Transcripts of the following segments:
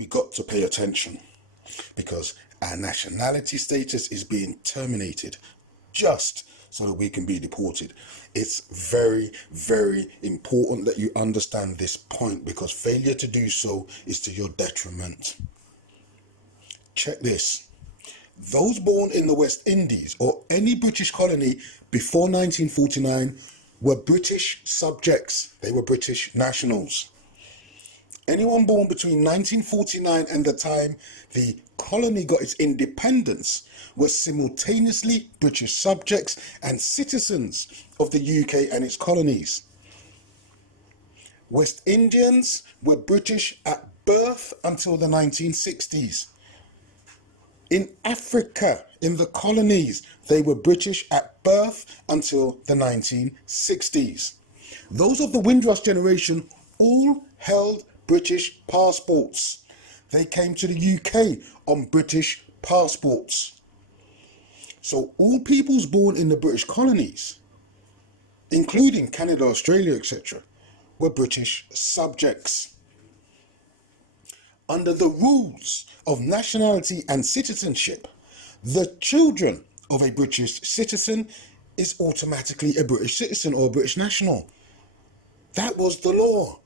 we got to pay attention, because our nationality status is being terminated just so that we can be deported. It's very, very important that you understand this point, because failure to do so is to your detriment. Check this. Those born in the West Indies or any British colony before 1949 were British subjects. They were British nationals. Anyone born between 1949 and the time the colony got its independence were simultaneously British subjects and citizens of the UK and its colonies. West Indians were British at birth until the 1960s. In Africa, in the colonies, they were British at birth until the 1960s. Those of the Windrush generation all held British passports. They came to the UK on British passports. So all peoples born in the British colonies, including Canada, Australia, etc., were British subjects. Under the rules of nationality and citizenship, the children of a British citizen is automatically a British citizen or a British national. That was the law.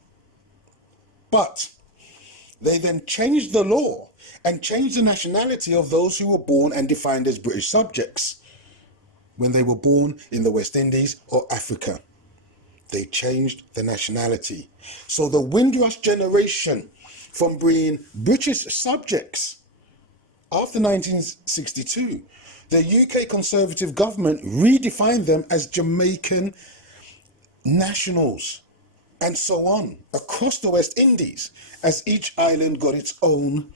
But they then changed the law and changed the nationality of those who were born and defined as British subjects when they were born in the West Indies or Africa. They changed the nationality. So the Windrush generation, from being British subjects after 1962, the UK Conservative government redefined them as Jamaican nationals, and so on, across the West Indies, as each island got its own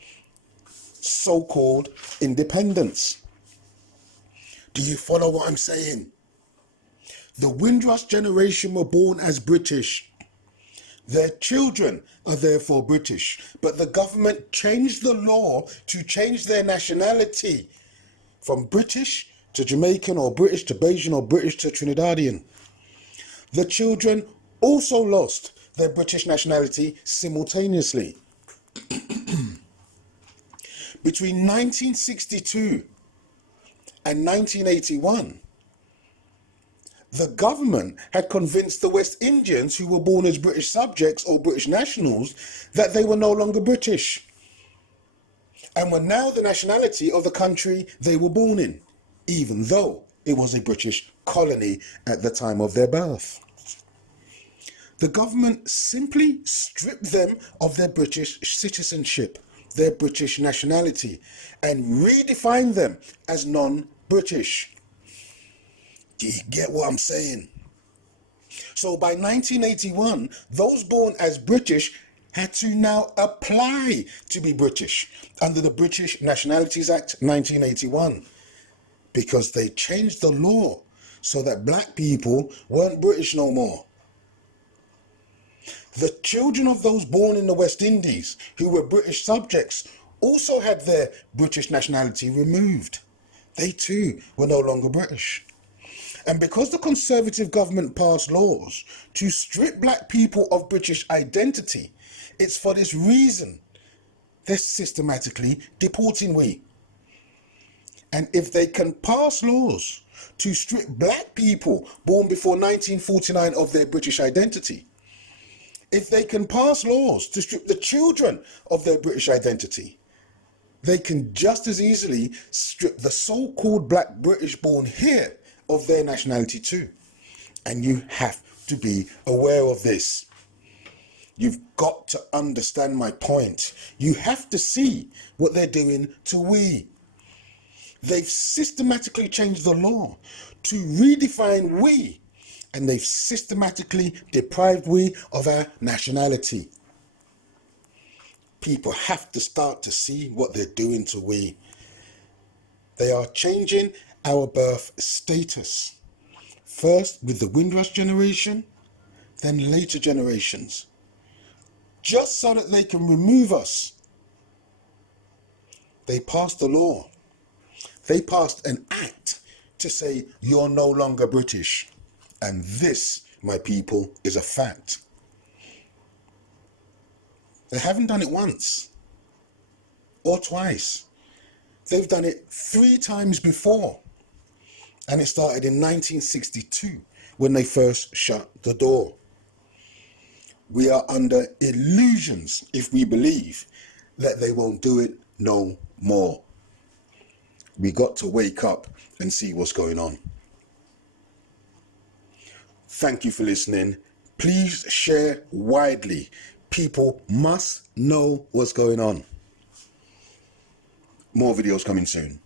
so-called independence. Do you follow what I'm saying? The Windrush generation were born as British. Their children are therefore British, but the government changed the law to change their nationality from British to Jamaican, or British to Bajan, or British to Trinidadian. The children also lost their British nationality simultaneously. Between 1962 and 1981, the government had convinced the West Indians who were born as British subjects or British nationals that they were no longer British and were now the nationality of the country they were born in, even though it was a British colony at the time of their birth. The government simply stripped them of their British citizenship, their British nationality, and redefined them as non-British. Do you get what I'm saying? So by 1981, those born as British had to now apply to be British under the British Nationalities Act 1981, because they changed the law so that black people weren't British no more. The children of those born in the West Indies who were British subjects also had their British nationality removed. They too were no longer British. And because the Conservative government passed laws to strip black people of British identity, it's for this reason they're systematically deporting we. And if they can pass laws to strip black people born before 1949 of their British identity, if they can pass laws to strip the children of their British identity, they can just as easily strip the so-called black British born here of their nationality too. And you have to be aware of this. You've got to understand my point. You have to see what they're doing to we. They've systematically changed the law to redefine we, and they've systematically deprived we of our nationality. People have to start to see what they're doing to we. They are changing our birth status. First with the Windrush generation, then later generations. Just so that they can remove us. They passed the law. They passed an act to say you're no longer British. And this, my people, is a fact. They haven't done it once. or twice. They've done it 3 times before. And it started in 1962 when they first shut the door. We are under illusions if we believe that they won't do it no more. We got to wake up and see what's going on. Thank you for listening. Please share widely. People must know what's going on. More videos coming soon.